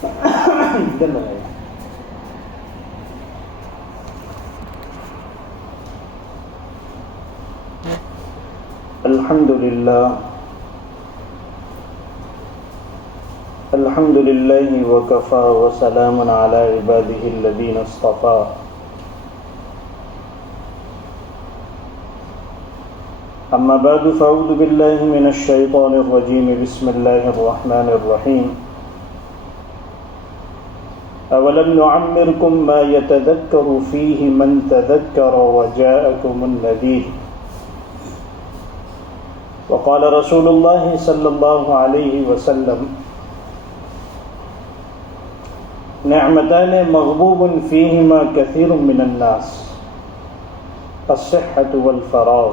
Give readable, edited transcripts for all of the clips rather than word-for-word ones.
الحمد للہ وکفى وسلام علی عباده الذین اصطفى. اما بعد فاعوذ باللہ من الشیطان الرجیم. بسم اللہ الرحمن الرحیم. اولم نعمرکم ما یتذکر فیہ من تذکر وجاءکم النذیر. وقال رسول اللہ صلی اللہ علیہ وسلم: نعمتان مغبوب فیہما کثیر من الناس، الصحة والفراغ،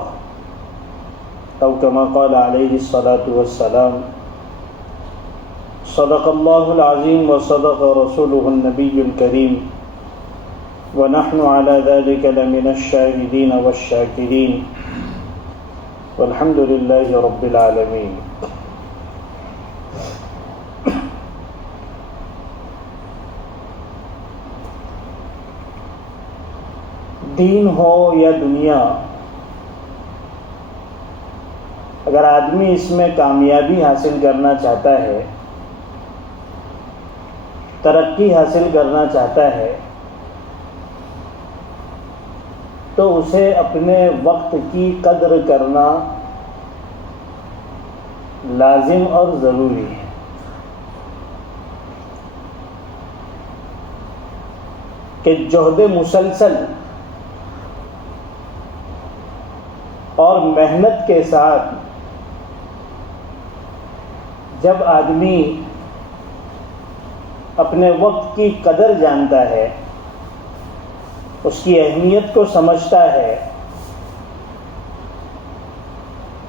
او کما قال علیہ الصلاة والسلام. صدق اللہ العظیم وصدق رسولہ النبی الکریم، ونحن على ذلك لمن الشاہدین والشاکرین، والحمد للہ رب العالمین. دین ہو یا دنیا، اگر آدمی اس میں کامیابی حاصل کرنا چاہتا ہے، ترقی حاصل کرنا چاہتا ہے، تو اسے اپنے وقت کی قدر کرنا لازم اور ضروری ہے. کہ جہد مسلسل اور محنت کے ساتھ جب آدمی اپنے وقت کی قدر جانتا ہے، اس کی اہمیت کو سمجھتا ہے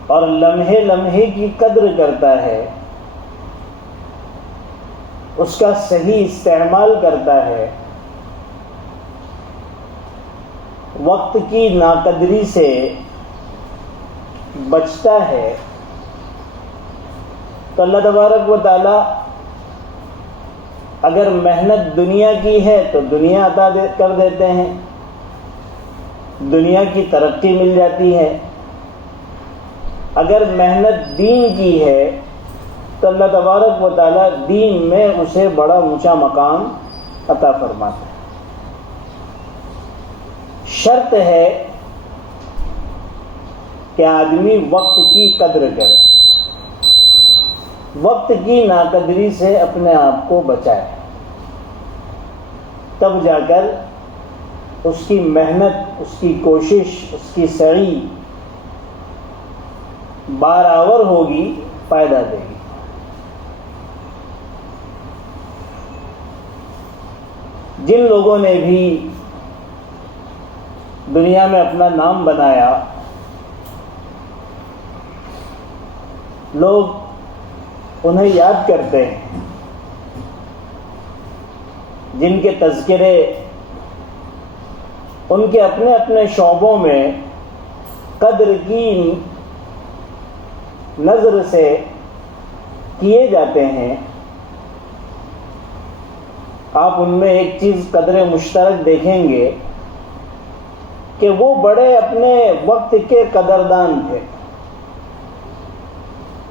اور لمحے لمحے کی قدر کرتا ہے، اس کا صحیح استعمال کرتا ہے، وقت کی ناقدری سے بچتا ہے، تو اللہ تبارک و تعالی اگر محنت دنیا کی ہے تو دنیا عطا کر دیتے ہیں، دنیا کی ترقی مل جاتی ہے. اگر محنت دین کی ہے تو اللہ تبارک و تعالی دین میں اسے بڑا اونچا مقام عطا فرماتا ہے. شرط ہے کہ آدمی وقت کی قدر کرے، وقت کی ناقدری سے اپنے آپ کو بچائے، تب جا کر اس کی محنت، اس کی کوشش، اس کی سعی بارآور ہوگی، فائدہ دے گی. جن لوگوں نے بھی دنیا میں اپنا نام بنایا، لوگ انہیں یاد کرتے ہیں، جن کے تذکرے ان کے اپنے اپنے شعبوں میں قدر کی نظر سے کیے جاتے ہیں. آپ ان میں ایک چیز قدر مشترک دیکھیں گے کہ وہ بڑے اپنے وقت کے قدردان تھے،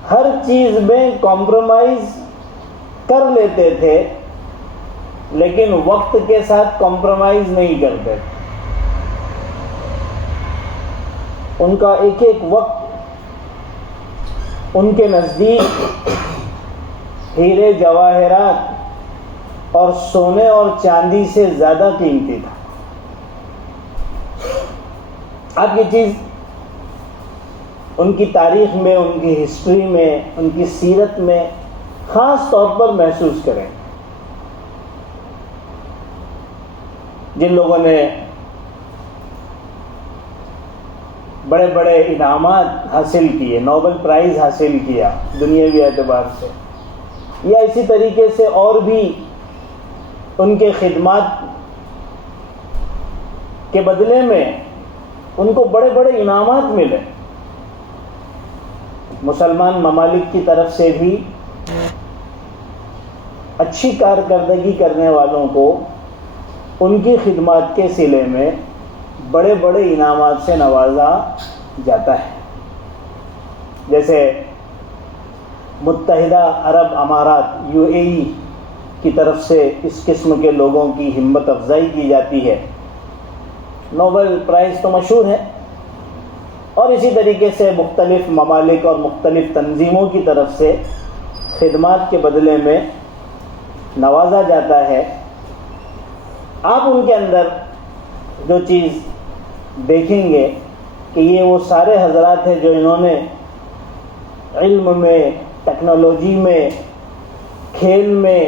ہر چیز میں کمپرومائز کر لیتے تھے، لیکن وقت کے ساتھ کمپرومائز نہیں کرتے. ان کا ایک ایک وقت ان کے نزدیک ہیرے جواہرات اور سونے اور چاندی سے زیادہ قیمتی تھا. آپ یہ چیز ان کی تاریخ میں، ان کی ہسٹری میں، ان کی سیرت میں خاص طور پر محسوس کریں. جن لوگوں نے بڑے بڑے انعامات حاصل کیے، نوبل پرائز حاصل کیا دنیاوی اعتبار سے، یا اسی طریقے سے اور بھی ان کے خدمات کے بدلے میں ان کو بڑے بڑے انعامات ملے. مسلمان ممالک کی طرف سے بھی اچھی کارکردگی کرنے والوں کو ان کی خدمات کے صلے میں بڑے بڑے انعامات سے نوازا جاتا ہے. جیسے متحدہ عرب امارات UAE کی طرف سے اس قسم کے لوگوں کی ہمت افزائی کی جاتی ہے. نوبل پرائز تو مشہور ہے، اور اسی طریقے سے مختلف ممالک اور مختلف تنظیموں کی طرف سے خدمات کے بدلے میں نوازا جاتا ہے. آپ ان کے اندر جو چیز دیکھیں گے کہ یہ وہ سارے حضرات ہیں جو انہوں نے علم میں، ٹیکنالوجی میں، کھیل میں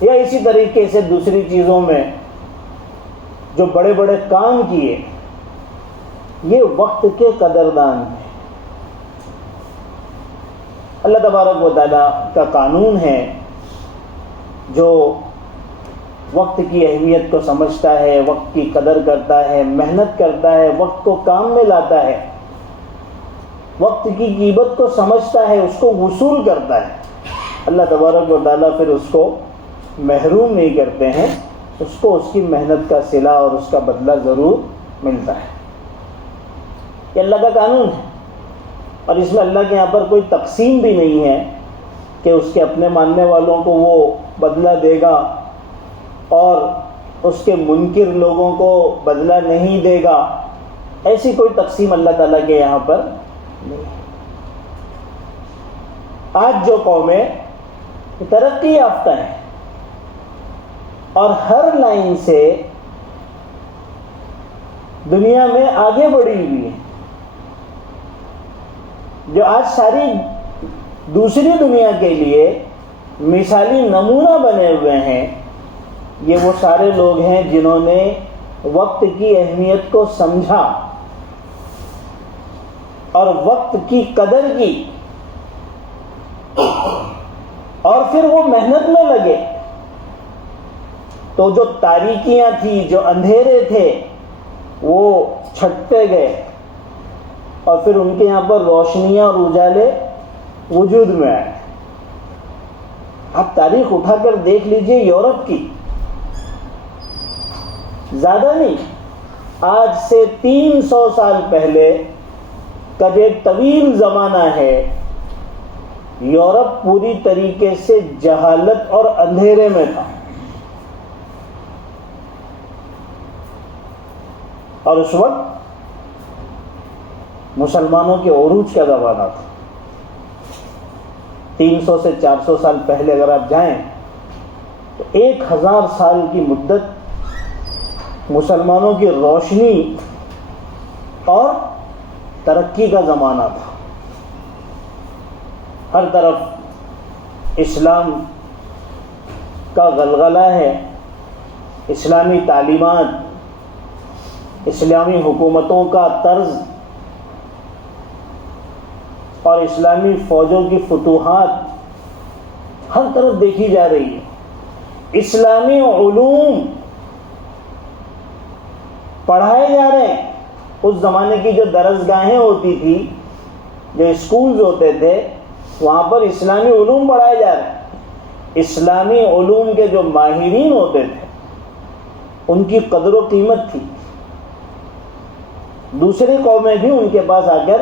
یا اسی طریقے سے دوسری چیزوں میں جو بڑے بڑے کام کیے، یہ وقت کے قدردان ہیں. اللہ تبارک و تعالیٰ کا قانون ہے، جو وقت کی اہمیت کو سمجھتا ہے، وقت کی قدر کرتا ہے، محنت کرتا ہے، وقت کو کام میں لاتا ہے، وقت کی قیمت کو سمجھتا ہے، اس کو وصول کرتا ہے، اللہ تبارک و تعالیٰ پھر اس کو محروم نہیں کرتے ہیں، اس کو اس کی محنت کا صلہ اور اس کا بدلہ ضرور ملتا ہے. یہ اللہ کا قانون ہے، اور اس میں اللہ کے یہاں پر کوئی تقسیم بھی نہیں ہے کہ اس کے اپنے ماننے والوں کو وہ بدلہ دے گا اور اس کے منکر لوگوں کو بدلہ نہیں دے گا. ایسی کوئی تقسیم اللہ تعالیٰ کے یہاں پر نہیں. آج جو قومیں ترقی یافتہ ہیں اور ہر لائن سے دنیا میں آگے بڑھی ہوئی ہیں، جو آج ساری دوسری دنیا کے لیے مثالی نمونہ بنے ہوئے ہیں، یہ وہ سارے لوگ ہیں جنہوں نے وقت کی اہمیت کو سمجھا اور وقت کی قدر کی، اور پھر وہ محنت میں لگے. تو جو تاریکیاں تھیں، جو اندھیرے تھے، وہ چھٹتے گئے، اور پھر ان کے یہاں پر روشنیاں اور اجالے وجود میں آئے. آپ تاریخ اٹھا کر دیکھ لیجئے یورپ کی، زیادہ نہیں، آج سے 300 سال پہلے کا جو ایک طویل زمانہ ہے، یورپ پوری طریقے سے جہالت اور اندھیرے میں تھا، اور اس وقت مسلمانوں کے عروج کا زمانہ تھا. 300 سے 400 سال پہلے اگر آپ جائیں تو 1000 سال کی مدت مسلمانوں کی روشنی اور ترقی کا زمانہ تھا. ہر طرف اسلام کا غلغلہ ہے، اسلامی تعلیمات، اسلامی حکومتوں کا طرز اور اسلامی فوجوں کی فتوحات ہر طرف دیکھی جا رہی ہے. اسلامی علوم پڑھائے جا رہے ہیں. اس زمانے کی جو درسگاہیں ہوتی تھی، جو اسکولز ہوتے تھے، وہاں پر اسلامی علوم پڑھائے جا رہے ہیں. اسلامی علوم کے جو ماہرین ہوتے تھے، ان کی قدر و قیمت تھی. دوسری قومیں بھی ان کے پاس آ کر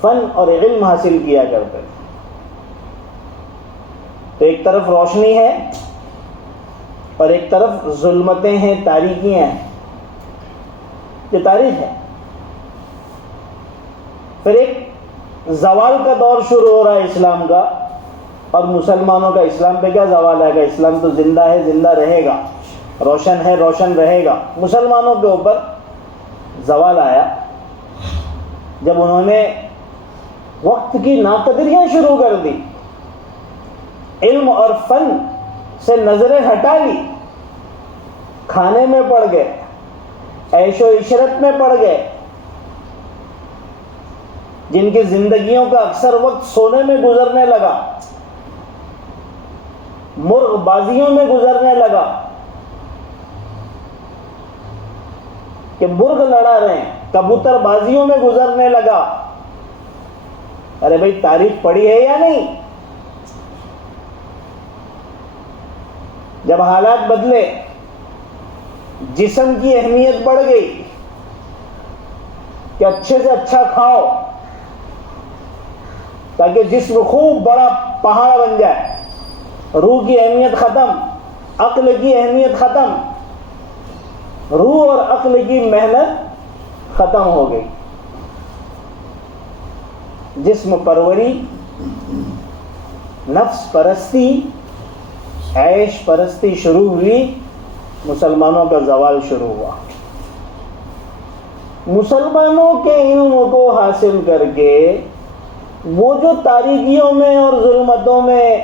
فن اور علم حاصل کیا کرتے تھے. تو ایک طرف روشنی ہے اور ایک طرف ظلمتیں ہیں، تاریکیاں ہیں. یہ تاریخ ہے. پھر ایک زوال کا دور شروع ہو رہا ہے اسلام کا، اور مسلمانوں کا اسلام پہ کیا زوال آئے گا؟ اسلام تو زندہ ہے، زندہ رہے گا، روشن ہے، روشن رہے گا. مسلمانوں کے اوپر زوال آیا جب انہوں نے وقت کی ناقدریاں شروع کر دی، علم اور فن سے نظریں ہٹا لی، کھانے میں پڑ گئے، عیش و عشرت میں پڑ گئے. جن کی زندگیوں کا اکثر وقت سونے میں گزرنے لگا، مرغ بازیوں میں گزرنے لگا کہ مرغ لڑا رہے ہیں، کبوتر بازیوں میں گزرنے لگا. ارے بھائی، تاریخ پڑھی ہے یا نہیں؟ جب حالات بدلے، جسم کی اہمیت بڑھ گئی کہ اچھے سے اچھا کھاؤ تاکہ جسم خوب بڑا پہاڑ بن جائے، روح کی اہمیت ختم، عقل کی اہمیت ختم، روح اور عقل کی محنت ختم ہو گئی، جسم پروری، نفس پرستی، عیش پرستی شروع ہوئی، مسلمانوں کا زوال شروع ہوا۔ مسلمانوں کے علم کو حاصل کر کے وہ جو تاریکیوں میں اور ظلمتوں میں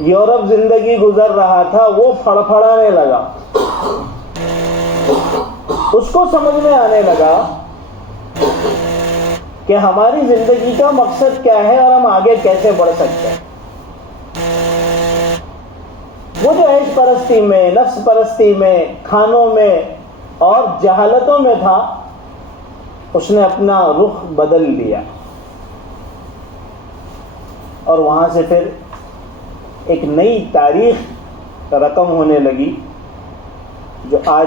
یورپ زندگی گزر رہا تھا وہ پھڑپھڑانے لگا، اس کو سمجھ میں آنے لگا کہ ہماری زندگی کا مقصد کیا ہے اور ہم آگے کیسے بڑھ سکتے ہیں۔ وہ جو عیش پرستی میں، نفس پرستی میں، کھانوں میں اور جہالتوں میں تھا، اس نے اپنا رخ بدل لیا، اور وہاں سے پھر ایک نئی تاریخ رقم ہونے لگی جو آج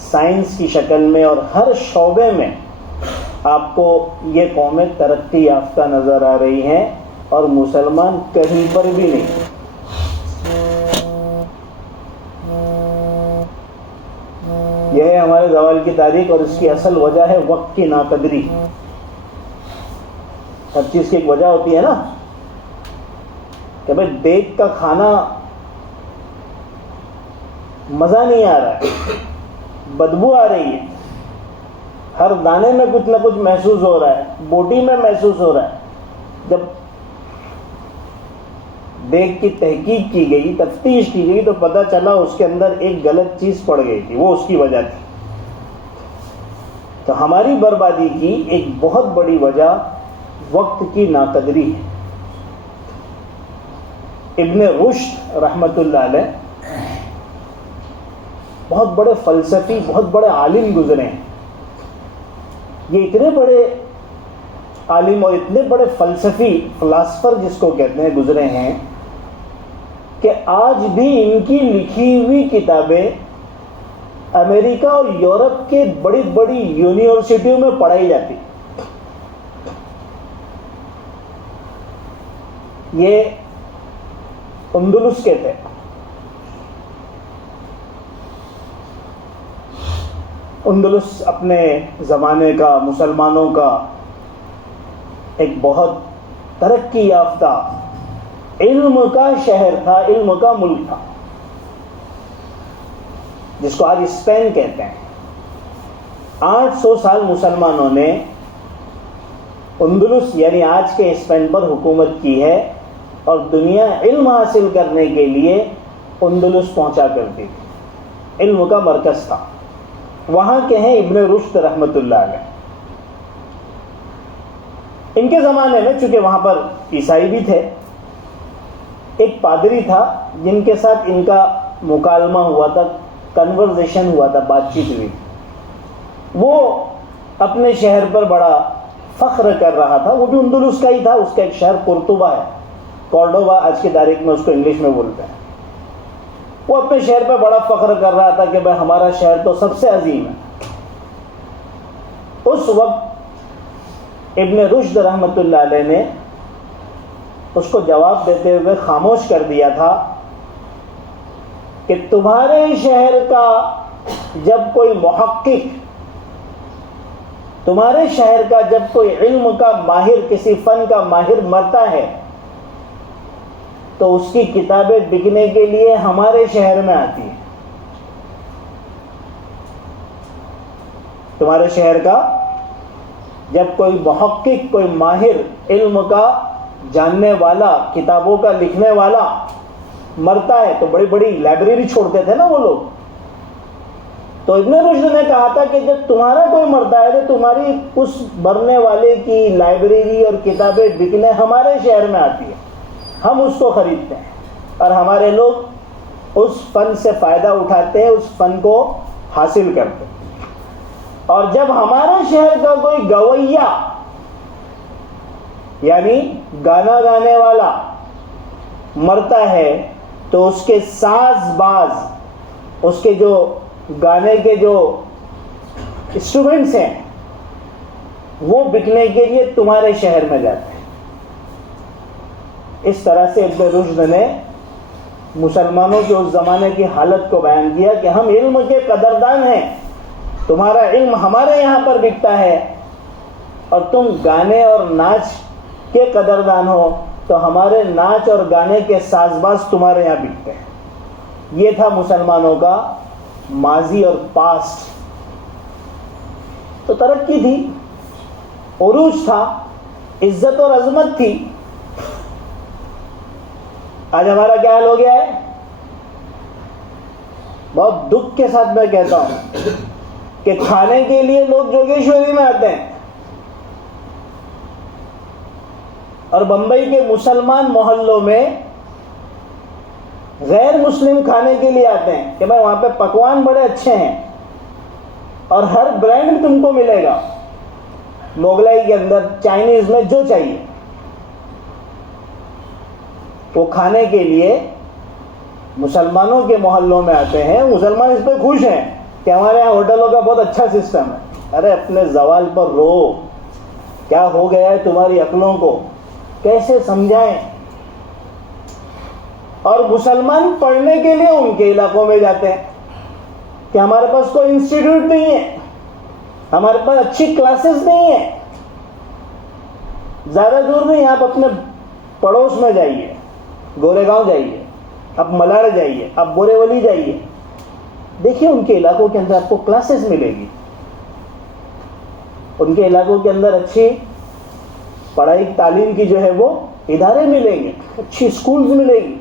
سائنس کی شکل میں اور ہر شعبے میں آپ کو یہ قومیں ترقی یافتہ نظر آ رہی ہیں، اور مسلمان کہیں پر بھی نہیں۔ یہ ہے ہمارے زوال کی تاریخ، اور اس کی اصل وجہ ہے وقت کی ناقدری۔ ہر چیز کی ایک وجہ ہوتی ہے نا، کہ بھائی دیگ کا کھانا مزہ نہیں آ رہا ہے، بدبو آ رہی ہے، ہر دانے میں کچھ نہ کچھ محسوس ہو رہا ہے، بوٹی میں محسوس ہو رہا ہے۔ جب دیگ کی تحقیق کی گئی، تفتیش کی گئی، تو پتہ چلا اس کے اندر ایک غلط چیز پڑ گئی تھی، وہ اس کی وجہ تھی۔ تو ہماری بربادی کی ایک بہت بڑی وجہ وقت کی ناقدری ہے۔ ابن رشد رحمۃ اللہ علیہ بہت بڑے فلسفی، بہت بڑے عالم گزرے ہیں۔ یہ اتنے بڑے عالم اور اتنے بڑے فلاسفر جس کو کہتے ہیں گزرے ہیں کہ آج بھی ان کی لکھی ہوئی کتابیں امریکہ اور یورپ کے بڑی بڑی یونیورسٹیوں میں پڑھائی جاتی۔ یہ اندلس کے تھے۔ اندلس اپنے زمانے کا، مسلمانوں کا ایک بہت ترقی یافتہ علم کا شہر تھا، علم کا ملک تھا، جس کو آج اسپین کہتے ہیں۔ 800 سال مسلمانوں نے اندلس یعنی آج کے اسپین پر حکومت کی ہے، اور دنیا علم حاصل کرنے کے لیے اندلس پہنچا کرتی تھی، علم کا مرکز تھا۔ وہاں کے ہیں ابن رشد رحمۃ اللہ علیہ۔ ان کے زمانے میں چونکہ وہاں پر عیسائی بھی تھے، ایک پادری تھا جن کے ساتھ ان کا مکالمہ ہوا تھا، کنورزیشن ہوا تھا، بات چیت ہوئی۔ وہ اپنے شہر پر بڑا فخر کر رہا تھا، وہ بھی اندلس کا ہی تھا، اس کا ایک شہر قرطبہ ہے، کورڈوبا آج کی تاریخ میں اس کو انگلش میں بولتے ہیں۔ وہ اپنے شہر پہ بڑا فخر کر رہا تھا کہ بھائی ہمارا شہر تو سب سے عظیم ہے۔ اس وقت ابن رشد رحمۃ اللہ علیہ نے اس کو جواب دیتے ہوئے خاموش کر دیا تھا کہ تمہارے شہر کا جب کوئی محقق، تمہارے شہر کا جب کوئی علم کا ماہر، کسی فن کا ماہر مرتا ہے تو اس کی کتابیں بکنے کے لیے ہمارے شہر میں آتی ہیں۔ تمہارے شہر کا جب کوئی محقق، کوئی ماہر، علم کا جاننے والا، کتابوں کا لکھنے والا مرتا ہے تو بڑی بڑی لائبریری چھوڑتے تھے نا وہ لوگ۔ تو ابن رشد نے کہا تھا کہ جب تمہارا کوئی مرتا ہے تو تمہاری اس مرنے والے کی لائبریری اور کتابیں بکنے ہمارے شہر میں آتی ہیں، ہم اس کو خریدتے ہیں، اور ہمارے لوگ اس فن سے فائدہ اٹھاتے ہیں، اس فن کو حاصل کرتے ہیں۔ اور جب ہمارے شہر کا کوئی گویا یعنی گانا گانے والا مرتا ہے تو اس کے ساز باز، اس کے جو گانے کے جو انسٹرومنٹس ہیں وہ بکنے کے لیے تمہارے شہر میں جاتے ہیں. اس طرح سے ابن رشد نے مسلمانوں کے اس زمانے کی حالت کو بیان کیا کہ ہم علم کے قدردان ہیں، تمہارا علم ہمارے یہاں پر بکتا ہے، اور تم گانے اور ناچ کے قدردان ہو تو ہمارے ناچ اور گانے کے ساز باز تمہارے یہاں بکتے ہیں. یہ تھا مسلمانوں کا ماضی اور پاسٹ. تو ترقی تھی، عروج تھا، عزت اور عظمت تھی. آج ہمارا کیا حال ہو گیا ہے؟ بہت دکھ کے ساتھ میں کہتا ہوں کہ کھانے کے لیے لوگ جوگیشوری میں آتے ہیں اور بمبئی کے مسلمان محلوں میں غیر مسلم کھانے کے لیے آتے ہیں کہ بھائی وہاں پہ پکوان بڑے اچھے ہیں اور ہر برانڈ تم کو ملے گا، مغلائی کے اندر، چائنیز میں، جو چاہیے وہ کھانے کے لیے مسلمانوں کے محلوں میں آتے ہیں. مسلمان اس پہ خوش ہیں کہ ہمارے یہاں ہوٹلوں کا بہت اچھا سسٹم ہے. ارے اپنے زوال پر رو، کیا ہو گیا ہے تمہاری عقلوں کو، کیسے سمجھائیں؟ اور مسلمان پڑھنے کے لیے ان کے علاقوں میں جاتے ہیں کہ ہمارے پاس کوئی انسٹیٹیوٹ نہیں ہے، ہمارے پاس اچھی کلاسز نہیں ہیں. زیادہ دور نہیں، آپ اپنے پڑوس میں جائیے، گورے گاؤں جائیے، آپ ملاڑ جائیے، آپ بورے ولی جائیے، دیکھیے ان کے علاقوں کے اندر آپ کو کلاسز ملے گی، ان کے علاقوں کے اندر اچھی پڑھائی تعلیم کی جو ہے وہ ادارے ملیں گے، اچھی اسکولز ملے گی.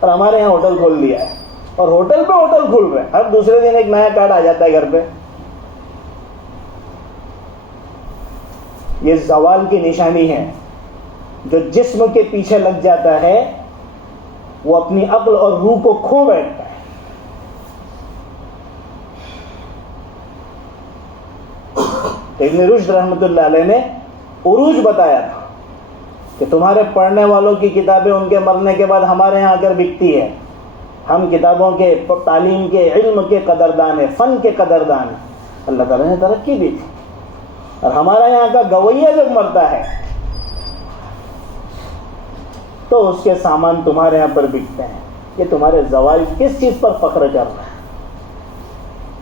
اور ہمارے یہاں ہوٹل کھول دیا ہے، اور ہوٹل پہ ہوٹل کھول رہے ہیں، ہر دوسرے دن ایک نیا کارڈ آ جاتا ہے گھر پہ. یہ زوال کی نشانی ہے. جو جسم کے پیچھے لگ جاتا ہے وہ اپنی عقل اور روح کو کھو بیٹھتا ہے. ابن رشد رحمۃ اللہ علیہ نے عروج بتایا تھا کہ تمہارے پڑھنے والوں کی کتابیں ان کے مرنے کے بعد ہمارے یہاں آ کر بکتی ہے. ہم کتابوں کے، تعلیم کے، علم کے قدردان ہیں، فن کے قدردان ہیں. اللہ تعالیٰ نے ترقی دی تھی. اور ہمارا یہاں کا گویا جب مرتا ہے تو اس کے سامان تمہارے یہاں پر بکتے ہیں. یہ تمہارے زوال کس چیز پر فخر کر رہا ہے؟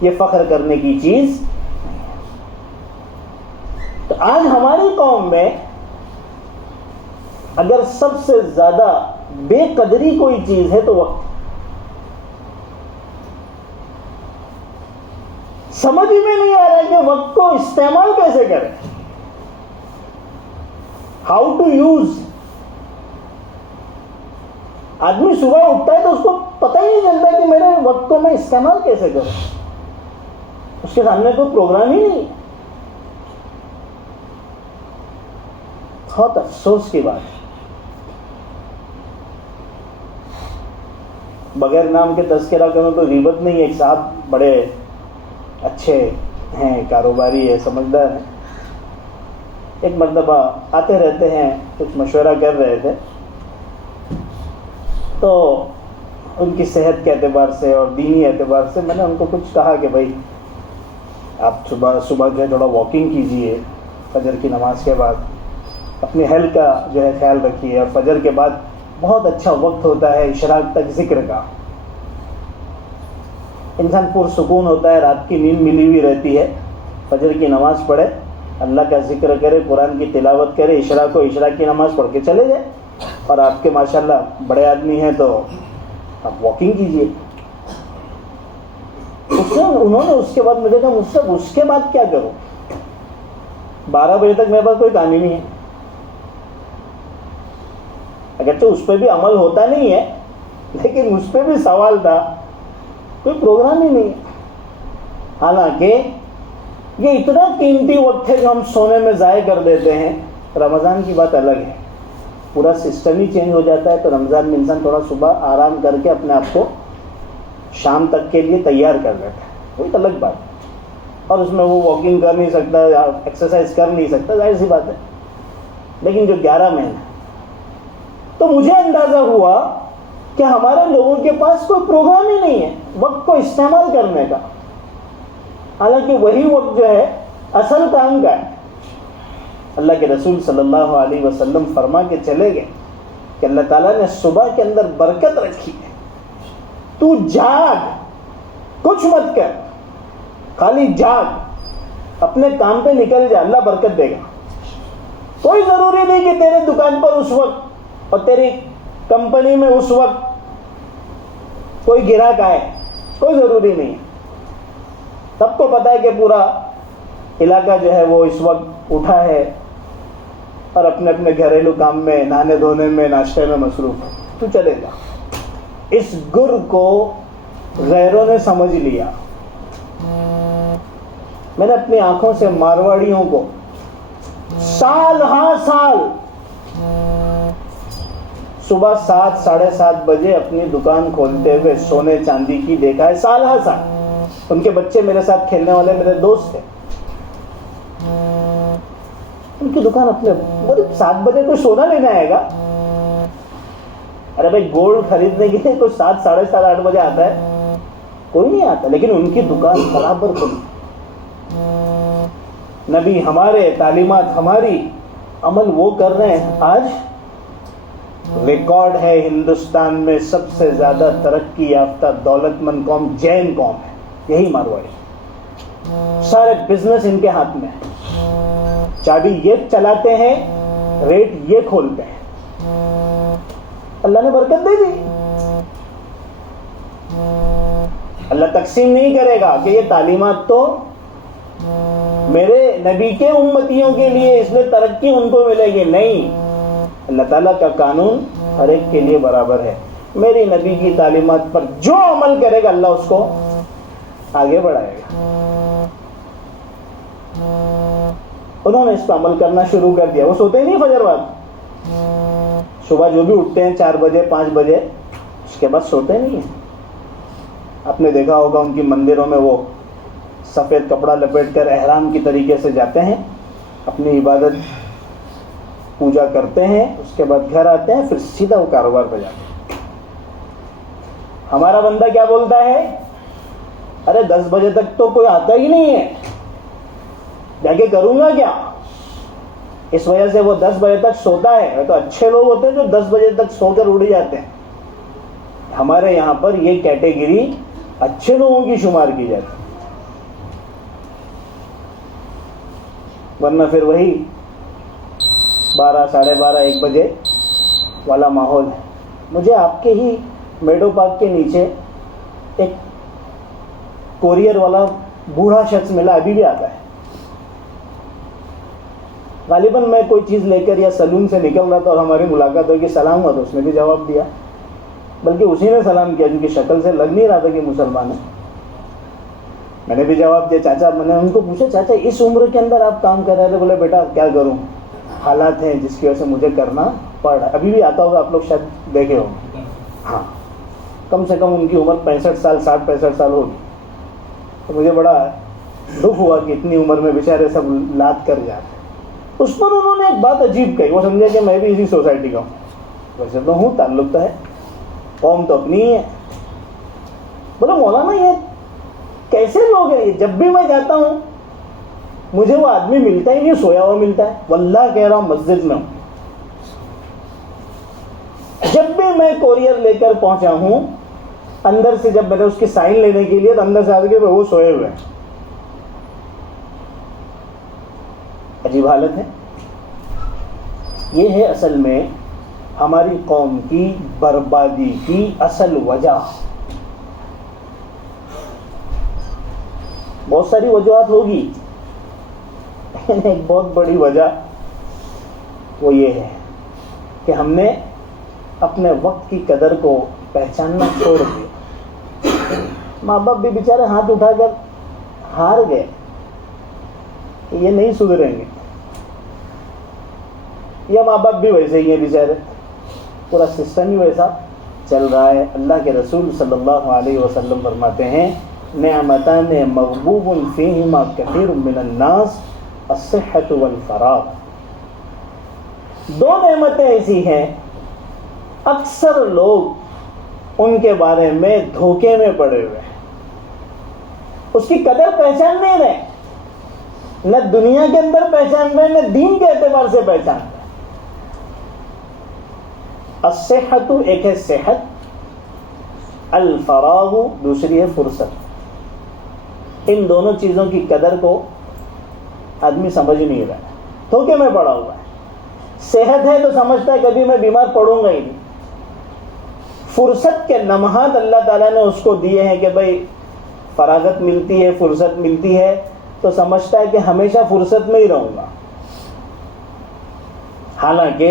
یہ فخر کرنے کی چیز. تو آج ہماری قوم میں اگر سب سے زیادہ بے قدری کوئی چیز ہے تو وقت. سمجھ ہی میں نہیں آ رہا ہے کہ وقت کو استعمال کیسے کریں، ہاؤ ٹو یوز. آدمی صبح اٹھتا ہے تو اس کو پتہ ہی نہیں چلتا کہ میرے وقت کو میں استعمال کیسے کروں. اس کے سامنے کوئی پروگرام ہی نہیں. بہت افسوس کی بات ہے. بغیر نام کے تذکرہ کروں تو غیبت نہیں ہے. ایک صاحب بڑے اچھے ہیں، کاروباری ہے، سمجھدار ہیں. ایک مرتبہ آتے رہتے ہیں، کچھ مشورہ کر رہے تھے تو ان کی صحت کے اعتبار سے اور دینی اعتبار سے میں نے ان کو کچھ کہا کہ بھائی آپ صبح جو ہے تھوڑا واکنگ کیجئے فجر کی نماز کے بعد، اپنی ہیلتھ کا جو ہے خیال رکھیے. اور فجر کے بعد بہت اچھا وقت ہوتا ہے اشراق تک ذکر کا. انسان پرسکون ہوتا ہے، رات کی نیند ملی ہوئی رہتی ہے. فجر کی نماز پڑھے، اللہ کا ذکر کرے، قرآن کی تلاوت کرے، اشراق کی نماز پڑھ کے چلے جائے. اور آپ کے ماشاءاللہ بڑے آدمی ہیں تو آپ واکنگ کیجئے. انہوں نے اس کے بعد مجھے کہا مجھ سے اس کے بعد کیا کروں؟ 12 بجے تک میرے پاس کوئی کام ہی نہیں ہے. اگرچہ اس پہ بھی عمل ہوتا نہیں ہے لیکن اس پہ بھی سوال تھا، کوئی پروگرام ہی نہیں ہے. حالانکہ یہ اتنا قیمتی وقت ہے جو ہم سونے میں ضائع کر دیتے ہیں. رمضان کی بات الگ ہے، پورا سسٹم ہی چینج ہو جاتا ہے. تو رمضان میں انسان تھوڑا صبح آرام کر کے اپنے آپ کو شام تک کے لیے تیار کر لیتا ہے، وہ ایک الگ بات ہے. اور اس میں وہ واکنگ کر نہیں سکتا، ایکسرسائز کر نہیں سکتا، ظاہر سی بات ہے. لیکن جو 11 مہینے، تو مجھے اندازہ ہوا کہ ہمارے لوگوں کے پاس کوئی پروگرام ہی نہیں ہے وقت کو استعمال کرنے کا، حالانکہ وہی وقت جو ہے اصل کام کا ہے۔ اللہ کے رسول صلی اللہ علیہ وسلم فرما کے چلے گئے کہ اللہ تعالیٰ نے صبح کے اندر برکت رکھی ہے، تو جاگ، کچھ مت کر، خالی جاگ، اپنے کام پہ نکل جا، اللہ برکت دے گا۔ کوئی ضروری نہیں کہ تیرے دکان پر اس وقت اور تیری کمپنی میں اس وقت کوئی گراہک آئے، کوئی ضروری نہیں ہے۔ سب کو پتا ہے کہ پورا علاقہ جو ہے وہ اس وقت اٹھا ہے اور اپنے اپنے گھریلو کام میں، نہانے دھونے میں، ناشتے میں مصروف ہے، تو چلے گا۔ اس گر کو غیروں نے سمجھ لیا۔ میں نے اپنی آنکھوں سے مارواڑیوں کو سال ہاں سال صبح 7 ساڑھے 7 بجے اپنی دکان کھولتے ہوئے سونے چاندی کی دیکھا ہے، سال ہاں سال۔ ان کے بچے میرے ساتھ کھیلنے والے میرے دوست تھے، ان کی دکان اپنے 7 بجے کوئی سونا لینے آئے گا؟ ارے بھائی گولڈ خریدنے کے لیے کوئی 7 ساڑھے 7 8 بجے آتا ہے؟ کوئی نہیں آتا، لیکن ان کی دکان برابر کھلی۔ نبی ہمارے، تعلیمات ہماری، عمل وہ کر رہے ہیں۔ آج ریکارڈ ہے ہندوستان میں سب سے زیادہ ترقی یافتہ دولت مند قوم جین قوم ہے، یہی مارواڑی۔ سارے بزنس ان کے ہاتھ میں ہے، چابی یہ چلاتے ہیں، ریٹ یہ کھولتے ہیں۔ اللہ نے برکت دے دی۔ اللہ تقسیم نہیں کرے گا کہ یہ تعلیمات تو میرے نبی کے امتیوں کے لیے، اس لیے ترقی ان کو ملے گی، نہیں۔ اللہ تعالیٰ کا قانون ہر ایک کے لیے برابر ہے۔ میری نبی کی تعلیمات پر جو عمل کرے گا اللہ اس کو آگے بڑھائے گا۔ انہوں نے اس پر عمل کرنا شروع کر دیا۔ وہ سوتے نہیں فجر بعد، صبح جو بھی اٹھتے ہیں 4 بجے 5 بجے، اس کے بعد سوتے نہیں ہیں۔ آپ نے دیکھا ہوگا ان کی مندروں میں وہ سفید کپڑا لپیٹ کر احرام کی طریقے سے جاتے ہیں، اپنی عبادت پوجا کرتے ہیں، اس کے بعد گھر آتے ہیں، پھر سیدھا وہ کاروبار پہ جاتے ہیں۔ ہمارا بندہ کیا بولتا ہے؟ ارے 10 بجے تک تو کوئی آتا ہی نہیں ہے، جا کے کروں گا کیا؟ اس وجہ سے وہ 10 بجے تک سوتا ہے۔ تو اچھے لوگ ہوتے ہیں جو 10 بجے تک سو کر اڑ جاتے ہیں۔ ہمارے یہاں پر یہ کیٹیگری اچھے لوگوں کی شمار کی جاتی ہے، ورنہ پھر وہی 12 ساڑھے 12 1 بجے والا ماحول ہے۔ مجھے آپ کے ہی میڈو پارک کے نیچے ایک کوریئر والا بوڑھا شخص ملا، ابھی بھی آتا ہے۔ غالباً میں کوئی چیز لے کر یا سلون سے نکل رہا تھا اور ہماری ملاقات ہوئی کہ سلام ہوا، تو اس نے بھی جواب دیا، بلکہ اسی نے سلام کیا کیونکہ شکل سے لگ نہیں رہا تھا کہ مسلمان ہے۔ میں نے بھی جواب دیا۔ چاچا، میں نے ان کو پوچھا چاچا اس عمر کے اندر آپ کام کر رہے تھے؟ بولے بیٹا کیا کروں، حالات ہیں جس کی وجہ سے مجھے کرنا پڑ رہا ہے۔ ابھی بھی آتا ہوگا، آپ لوگ شاید دیکھے ہوں۔ ہاں، کم سے کم ان کی عمر 65 سال 60-65 سال ہوگی۔ تو مجھے بڑا دکھ ہوا کہ اتنی عمر میں بیچارے سب لاد کر جاتے۔ اس پر انہوں نے ایک بات عجیب کہی، وہ سمجھے کہ میں بھی اسی سوسائٹی کا ہوں۔ ویسے تو ہوں، تعلق تو ہے، قوم تو اپنی ہی ہے۔ بولے مولانا یہ کیسے لوگ ہیں؟ جب بھی میں جاتا ہوں مجھے وہ آدمی ملتا ہی نہیں، سویا ہوا ملتا ہے۔ واللہ کہہ رہا ہوں، مسجد میں ہوں، جب بھی میں کوریئر لے کر پہنچا ہوں، اندر سے جب میں نے اس کی سائن لینے کے لیے، تو اندر سے آ کے وہ سوئے ہوئے ہیں۔ عجیب حالت ہے۔ یہ ہے اصل میں ہماری قوم کی بربادی کی اصل وجہ۔ بہت ساری وجوہات ہوگی، ایک بہت بڑی وجہ وہ یہ ہے کہ ہم نے اپنے وقت کی قدر کو پہچاننا چھوڑ دیا۔ ماں باپ بھی بیچارے ہاتھ اٹھا کر ہار گئے کہ یہ نہیں سدھریں گے، یا ماں باپ بھی ویسے ہی ہیں بیچارے، پورا سسٹم ہی ویسا چل رہا ہے۔ اللہ کے رسول صلی اللہ علیہ وسلم فرماتے ہیں، نعمتان مغبوب فیہما کثیر من الناس، الصحۃ والفراغ۔ 2 نعمتیں ایسی ہیں اکثر لوگ ان کے بارے میں دھوکے میں پڑے ہوئے ہیں، اس کی قدر پہچان نہیں رہے، نہ دنیا کے اندر پہچان رہے، نہ دین کے اعتبار سے پہچان رہے۔ الصحت ایک ہے صحت، الفراغ دوسری ہے فرصت۔ ان دونوں چیزوں کی قدر کو آدمی سمجھ نہیں رہا ہے، دھوکے میں پڑا ہوا ہے۔ صحت ہے تو سمجھتا ہے کبھی میں بیمار پڑوں گا ہی نہیں۔ فرصت کے لمحات اللہ تعالیٰ نے اس کو دیے ہیں کہ بھائی فراغت ملتی ہے، فرصت ملتی ہے، تو سمجھتا ہے کہ ہمیشہ فرصت میں ہی رہوں گا۔ حالانکہ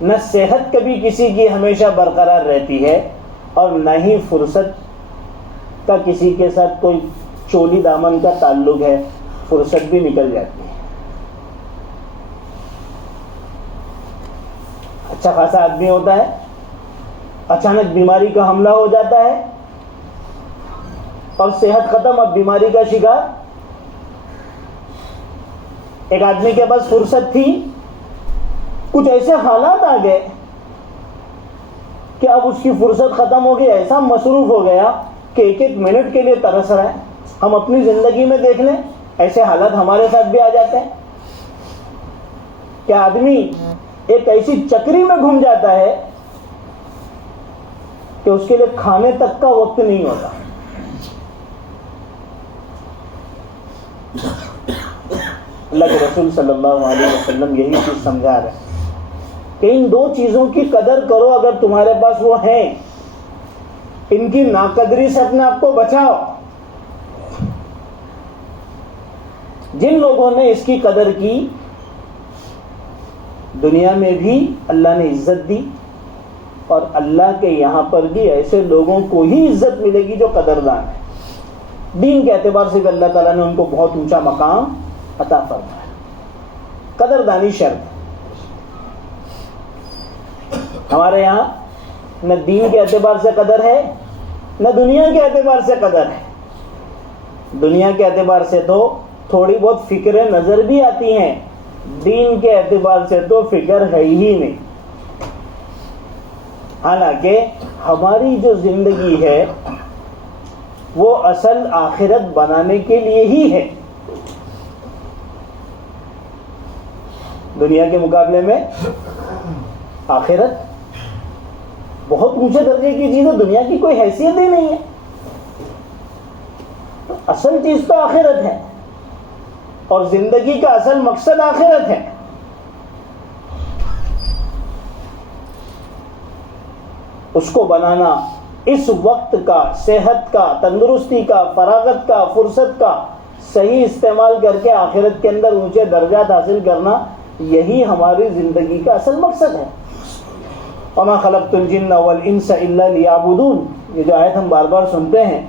نہ صحت کبھی کسی کی ہمیشہ برقرار رہتی ہے، اور نہ ہی فرصت کا کسی کے ساتھ کوئی چولی دامن کا تعلق ہے، فرصت بھی نکل جاتی ہے۔ اچھا خاصا آدمی ہوتا ہے، اچانک بیماری کا حملہ ہو جاتا ہے اور صحت ختم، اب بیماری کا شکار۔ ایک آدمی کے پاس فرصت تھی، کچھ ایسے حالات آ گئے کہ اب اس کی فرصت ختم ہو گئی، ایسا مصروف ہو گیا کہ ایک ایک منٹ کے لیے ترس رہا ہے۔ ہم اپنی زندگی میں دیکھ لیں، ایسے حالات ہمارے ساتھ بھی آ جاتے ہیں کہ آدمی ایک ایسی چکری میں گھوم جاتا ہے کہ اس کے لیے کھانے تک کا وقت نہیں ہوتا۔ اللہ کے رسول صلی اللہ علیہ وسلم یہی چیز سمجھا رہے ہیں کہ ان دو چیزوں کی قدر کرو، اگر تمہارے پاس وہ ہیں، ان کی ناقدری سے اپنے آپ کو بچاؤ۔ جن لوگوں نے اس کی قدر کی، دنیا میں بھی اللہ نے عزت دی، اور اللہ کے یہاں پر بھی ایسے لوگوں کو ہی عزت ملے گی جو قدردان ہے۔ دین کے اعتبار سے بھی اللہ تعالیٰ نے ان کو بہت اونچا مقام عطا فرمایا۔ قدردانی شرط ہے۔ ہمارے یہاں نہ دین کے اعتبار سے قدر ہے، نہ دنیا کے اعتبار سے قدر ہے۔ دنیا کے اعتبار سے تو تھوڑی بہت فکریں نظر بھی آتی ہیں، دین کے اعتبار سے تو فکر ہے ہی نہیں۔ حالانکہ ہماری جو زندگی ہے وہ اصل آخرت بنانے کے لیے ہی ہے۔ دنیا کے مقابلے میں آخرت بہت اونچے درجے کی چیز ہے، دنیا کی کوئی حیثیت ہی نہیں ہے۔ تو اصل چیز تو آخرت ہے، اور زندگی کا اصل مقصد آخرت ہے۔ اس کو بنانا، اس وقت کا، صحت کا، تندرستی کا، فراغت کا، فرصت کا صحیح استعمال کر کے آخرت کے اندر اونچے درجات حاصل کرنا، یہی ہماری زندگی کا اصل مقصد ہے۔ وَمَا خَلَقْتُ الْجِنَّ وَالْإِنسَ إِلَّا لِيَعْبُدُونَ، یہ جو آیت ہم بار بار سنتے ہیں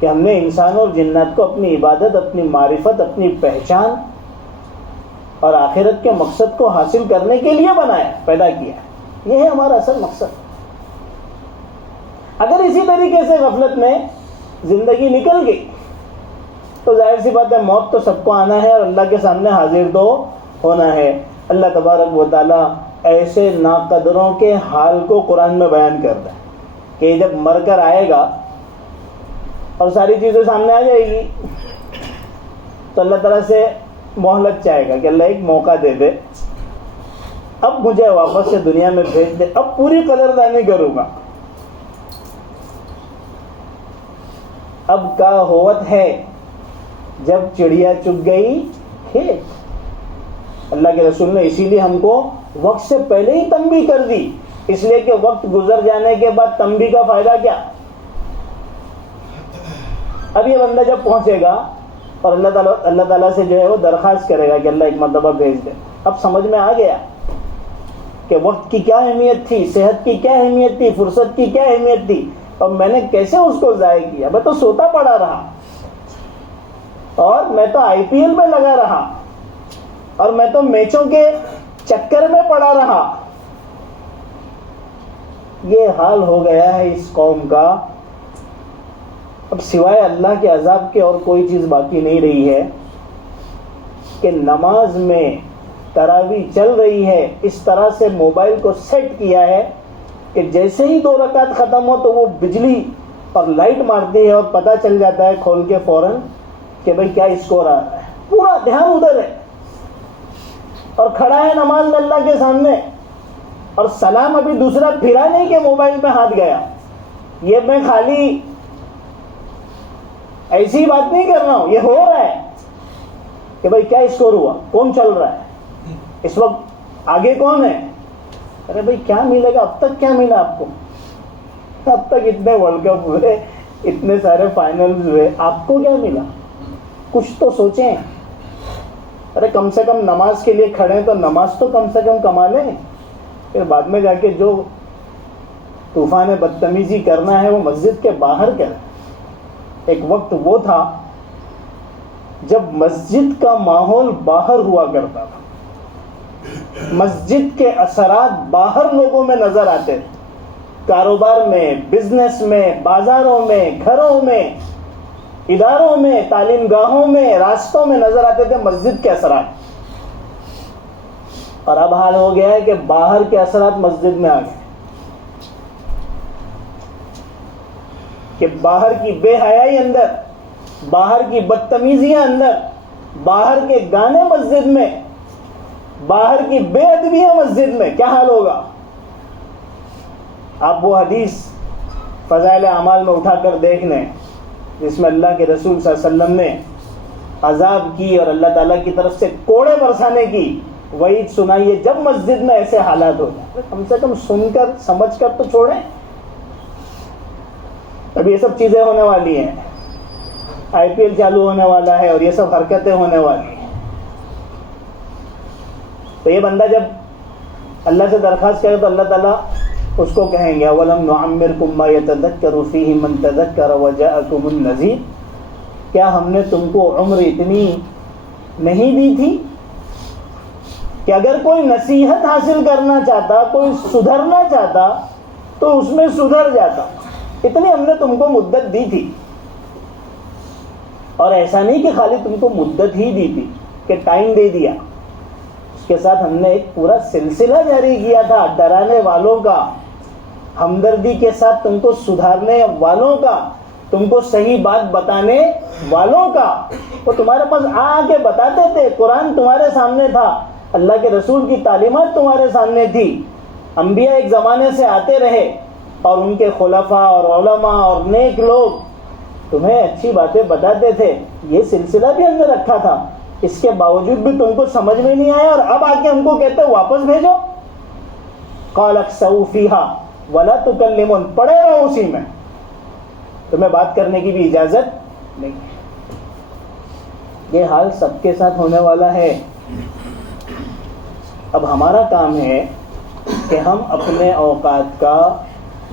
کہ ہم نے انسانوں اور جنات کو اپنی عبادت، اپنی معرفت، اپنی پہچان اور آخرت کے مقصد کو حاصل کرنے کے لیے بنایا، پیدا کیا۔ یہ ہے ہمارا اصل مقصد۔ اگر اسی طریقے سے غفلت میں زندگی نکل گئی تو ظاہر سی بات ہے، موت تو سب کو آنا ہے اور اللہ کے سامنے حاضر تو ہونا ہے۔ اللہ تبارک و تعالیٰ ایسے ناقدروں کے حال کو قرآن میں بیان کرتا ہے کہ جب مر کر آئے گا اور ساری چیزیں سامنے آ جائے گی تو اللہ تعالیٰ سے مہلت چاہے گا کہ اللہ ایک موقع دے دے، اب مجھے واپس سے دنیا میں بھیج دے، اب پوری قدردانی کروں گا۔ اب کا ہوت ہے جب چڑیا چگ گئی کھیت۔ اللہ کے رسول نے اسی لیے ہم کو وقت سے پہلے ہی تنبیہ کر دی، اس لیے کہ وقت گزر جانے کے بعد تنبیہ کا فائدہ کیا؟ اب یہ بندہ جب پہنچے گا اور اللہ تعالیٰ سے جو ہے وہ درخواست کرے گا کہ اللہ ایک مرتبہ بھیج دے، اب سمجھ میں آ گیا کہ وقت کی کیا اہمیت تھی، صحت کی کیا اہمیت تھی، فرصت کی کیا اہمیت تھی، اور میں نے کیسے اس کو ضائع کیا۔ میں تو سوتا پڑا رہا، اور میں تو آئی پی ایل میں لگا رہا، اور میں تو میچوں کے چکر میں پڑا رہا۔ یہ حال ہو گیا ہے اس قوم کا، اب سوائے اللہ کے عذاب کے اور کوئی چیز باقی نہیں رہی ہے کہ نماز میں تراویح چل رہی ہے، اس طرح سے موبائل کو سیٹ کیا ہے، کہ جیسے ہی 2 رکعت ختم ہو تو وہ بجلی اور لائٹ مارتی ہے اور پتہ چل جاتا ہے کھول کے فوراً کہ بھئی کیا اسکور آ رہا ہے. پورا دھیان ادھر ہے اور کھڑا ہے نماز میں اللہ کے سامنے, اور سلام ابھی دوسرا پھرا نہیں کہ موبائل پہ ہاتھ گیا. یہ میں خالی ایسی بات نہیں کر رہا ہوں, یہ ہو رہا ہے کہ بھئی کیا اسکور ہوا, کون چل رہا ہے اس وقت, آگے کون ہے. ارے بھئی کیا ملے گا, اب تک کیا ملا آپ کو, اب تک اتنے ورلڈ کپ ہوئے, اتنے سارے فائنلز ہوئے, آپ کو کیا ملا, کچھ تو سوچیں. ارے کم سے کم نماز کے لیے کھڑے تو نماز تو کم سے کم کما لیں, پھر بعد میں جا کے جو طوفان بدتمیزی کرنا ہے وہ مسجد کے باہر کریں. ایک وقت وہ تھا جب مسجد کا ماحول باہر ہوا کرتا تھا, مسجد کے اثرات باہر لوگوں میں نظر آتے تھے, کاروبار میں, بزنس میں, بازاروں میں, گھروں میں, اداروں میں, تعلیم گاہوں میں, راستوں میں نظر آتے تھے مسجد کے اثرات. اور اب حال ہو گیا ہے کہ باہر کے اثرات مسجد میں آ گئے, کہ باہر کی بے حیائی اندر, باہر کی بدتمیزیاں اندر, باہر کے گانے مسجد میں, باہر کی بے ادبیاں مسجد میں. کیا حال ہوگا؟ آپ وہ حدیث فضائل اعمال میں اٹھا کر دیکھ لیں جس میں اللہ کے رسول صلی اللہ علیہ وسلم نے عذاب کی اور اللہ تعالیٰ کی طرف سے کوڑے برسانے کی وعید سنائیے جب مسجد میں ایسے حالات ہو جائیں. کم سے کم سن کر سمجھ کر تو چھوڑیں. اب یہ سب چیزیں ہونے والی ہیں, IPL چالو ہونے والا ہے اور یہ سب حرکتیں ہونے والی ہیں. تو یہ بندہ جب اللہ سے درخواست کرے تو اللہ تعالیٰ اس کو کہیں گے اولم نعمرکم ما یتذکر فیہ من تذکر وجاءکم النذیر, کیا ہم نے تم کو عمر اتنی نہیں دی تھی کہ اگر کوئی نصیحت حاصل کرنا چاہتا, کوئی سدھرنا چاہتا تو اس میں سدھر جاتا. اتنی ہم نے تم کو مدت دی تھی. اور ایسا نہیں کہ خالی تم کو مدت ہی دی تھی کہ ٹائم دے دیا, اس کے ساتھ ہم نے ایک پورا سلسلہ جاری کیا تھا ڈرانے والوں کا, ہمدردی کے ساتھ تم کو سدھارنے والوں کا, تم کو صحیح بات بتانے والوں کا. وہ تمہارے پاس آ کے بتاتے تھے, قرآن تمہارے سامنے تھا, اللہ کے رسول کی تعلیمات تمہارے سامنے تھی, انبیاء ایک زمانے سے آتے رہے اور ان کے خلفاء اور علماء اور نیک لوگ تمہیں اچھی باتیں بتاتے تھے. یہ سلسلہ بھی ہم نے رکھا تھا, اس کے باوجود بھی تم کو سمجھ میں نہیں آیا, اور اب آ کے ہم کو کہتے واپس بھیجو. قال اخسؤوا فیہا ولا تکلمون, پڑے رہو اسی میں, تمہیں بات کرنے کی بھی اجازت نہیں. یہ حال سب کے ساتھ ہونے والا ہے. اب ہمارا کام ہے کہ ہم اپنے اوقات کا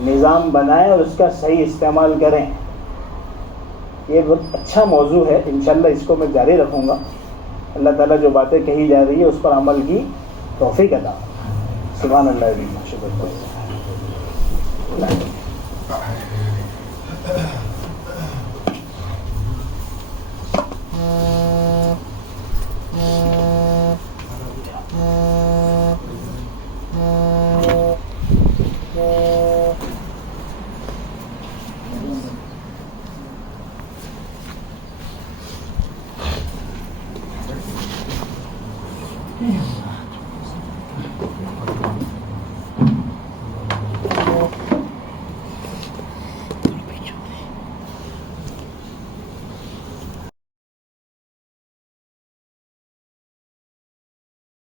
نظام بنائیں اور اس کا صحیح استعمال کریں. یہ بہت اچھا موضوع ہے, انشاءاللہ اس کو میں جاری رکھوں گا. اللہ تعالیٰ جو باتیں کہی جا رہی ہے اس پر عمل کی توفیق عطا. سبحان اللہ.